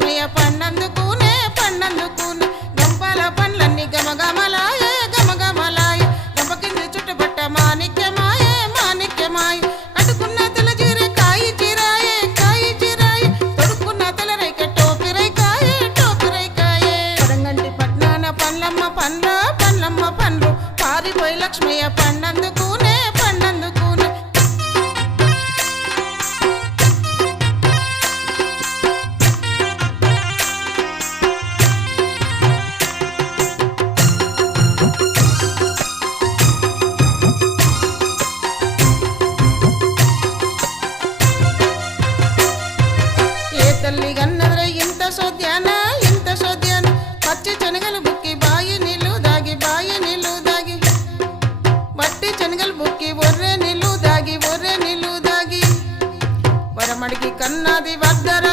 లక్ష్మయ్య పండందుకునే పండందుకునే గంపాల పండ్లన్నీ గమగమలాయే గమగమలాయే గంప కింది చుట్టుపట్ట మాణిక్యమాయే మాణిక్యమాయే కట్టుకున్న తెల జీరే కాయి చిరాయే కాయి చిరాయే తొడుక్కున్న తెల రైక టోపిరైకాయే టోపిరైకాయే పడంగంటి పట్నాన పండ్లమ్మ పండ్ల పండ్లమ్మ పండ్లు పారిపోయి లక్ష్మయ్య పండందుకునే పండందుకునే తల్లి గన్నద్ర ఇంత సోద్యాన పచ్చి శనగలు బుక్కి బాయి నీళ్ళు దాగి బట్టి శనగలు బుక్కి ఒర్రె నీళ్ళు దాగి వరమడికి కన్నది వద్దర